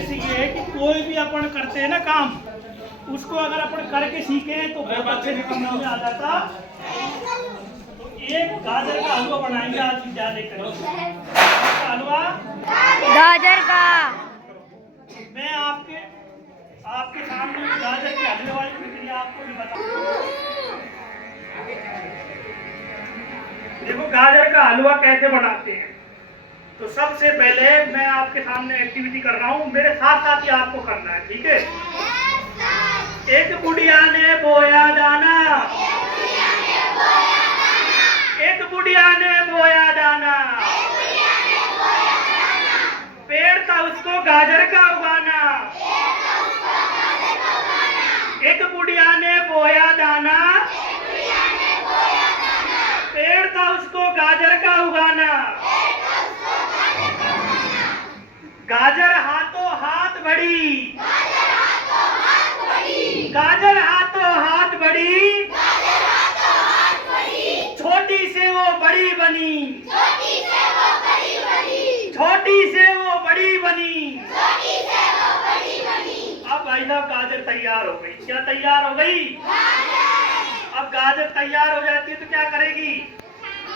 उद्देश्य ये है कि कोई भी अपन करते हैं ना काम, उसको अगर अपन करके सीखे तो बहुत अच्छे से समझ में आ जाता। तो एक गाजर का हलवा बनाएंगे आज की ज्यादा करेंगे। हलवा गाजर का। मैं आपके सामने गाजर के हलवे वाली प्रक्रिया आपको भी बताऊंगा। देखो गाजर का हलवा कैसे बनाते हैं। तो सबसे पहले मैं आपके सामने एक्टिविटी कर रहा हूँ, मेरे साथ साथ ही आपको करना है, ठीक है। एक बुढ़िया ने बोया दाना, एक बुढ़िया ने बोया दाना, पेड़ था उसको गाजर का उगाना। एक बुढ़िया ने बोया दाना, पेड़ था उसको गाजर का उगाना। गाजर हाथों हाथ बढ़ी, गाजर हाथों हाथ बढ़ी, छोटी से वो बड़ी बनी, छोटी से वो बड़ी बनी। अब भाई साहब गाजर तैयार हो गई। क्या तैयार हो गई? अब गाजर तैयार हो जाती है तो क्या करेगी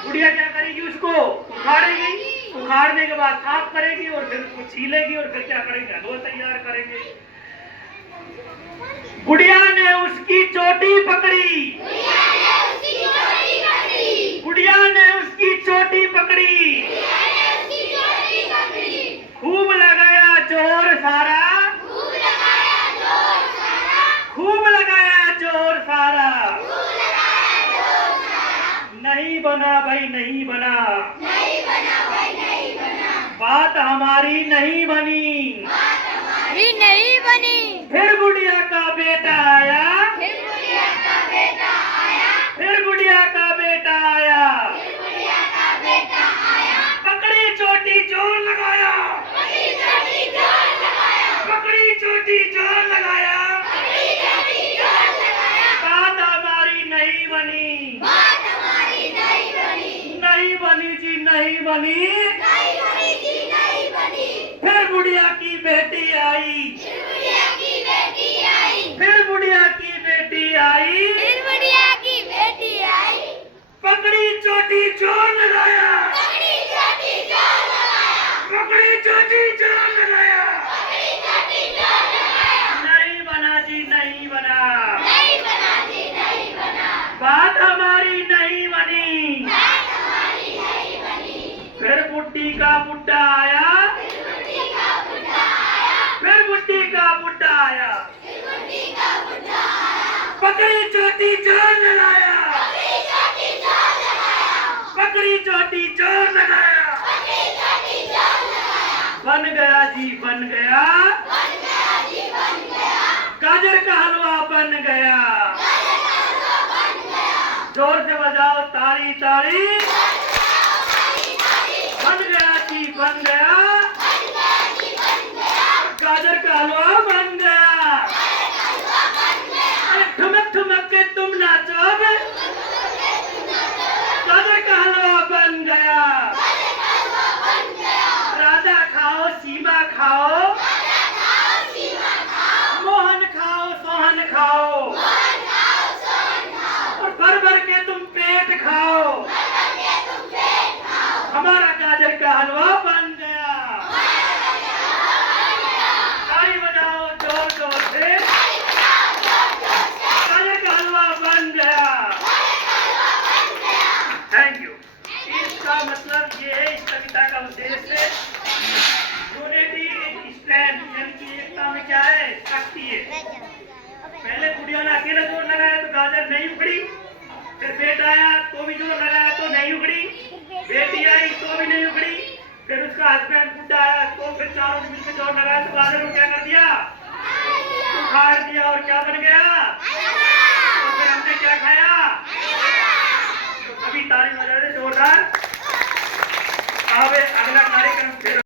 बुढ़िया? क्या करेगी? उसको उखाड़ेगी, उखाड़ने के बाद साफ करेगी और फिर उसको छीलेगी और फिर क्या करेंगे? हलवा तैयार करेंगे। बुढ़िया ने उसकी चोटी पकड़ी, बुढ़िया ने उसकी चोटी पकड़ी, खूब लगाया जोर सारा, खूब लगाया जोर सारा। नहीं बना भाई नहीं बना, बात हमारी नहीं बनी, नहीं बनी। फिर बुढ़िया का बेटा आया, फिर बुढ़िया का बेटा आया, फिर बुढ़िया का बेटा आया, फिर बुढ़िया का बेटा आया। पकड़ी चोटी जोर लगाया, पकड़ी चोटी जोर लगाया, पकड़ी चोटी जोर लगाया, पकड़ी चोटी जोर लगाया। बात हमारी नहीं बनी, बात हमारी नहीं बनी, नहीं बनी जी नहीं बनी। नहीं बनी जी नहीं बनी। फिर बुढ़िया की बेटी आई, फिर बुढ़िया की बेटी आई, फिर बुढ़िया की बेटी आई, फिर बुढ़िया की बेटी आई। पकड़ी चोटी जोर लगाया, पकड़ी चोटी जोर लगाया, पकड़ी चोटी जोर लगाया। पकड़ी चोटी जोर लगाया। नहीं बना जी नहीं बना, नहीं बना जी नहीं बना, बात हमारी नहीं बनी। बात हमारी नहीं बनी। फिर बुढ़ी का बुढ़ा आया, फिर बुढ़ी का बुढ़ा आया, फिर बुढ़ी का बुढ़ा आया, फिर बुढ़ी का बुढ़ा आया। पकड़ी चोटी जोर लगाया, पकड़ी चोटी जोर लगाया, पकड़ी चोटी जोर लगाया। पकड़ी चोटी जोर लगाया। बन गया जी बन गया, बन गया जी बन गया, गाजर का हलवा बन गया। गाजर का हलवा बन गया। जोर से बजाओ ताली ताली। ताली ताली, बन गया जी बन गया, बन गया जी बन गया, गाजर का हलवा बन गया। गाजर का हलवा बन गया। अरे ठुमक ठुमक के तुम नाचो, गाजर का हलवा बन गया। गाजर का हलवा बन गया। राधा खाओ सीमा खाओ, राधा खाओ सीमा खाओ, मोहन खाओ सोहन खाओ, मोहन खाओ सोहन खाओ, और भर भर के तुम पेट खाओ। भर भर के तुम पेट खाओ। हमारा गाजर का हलवा बन गया। ताली बजाओ जोर जोर से, ताली बजाओ जोर जोर से। गाजर का हलवा बन गया। गाजर का हलवा बन गया। Thank you. इसका मतलब ये है, इस कविता का उद्देश्य यूनिटी इन स्ट्रेंथ, यानी कि एकता में क्या है? शक्ति है। पहले बुढ़िया ने अकेला जोर लगाया तो गाजर नहीं उखड़ी, फिर बेटा आया तो भी जोर लगाया तो नहीं उखड़ी, बेटी आई तो भी नहीं उखड़ी, फिर उसका हस्बैंड बुढ़ा आया तो फिर चारों ने मिलकर जोर लगाया तो गाजर को क्या कर दिया?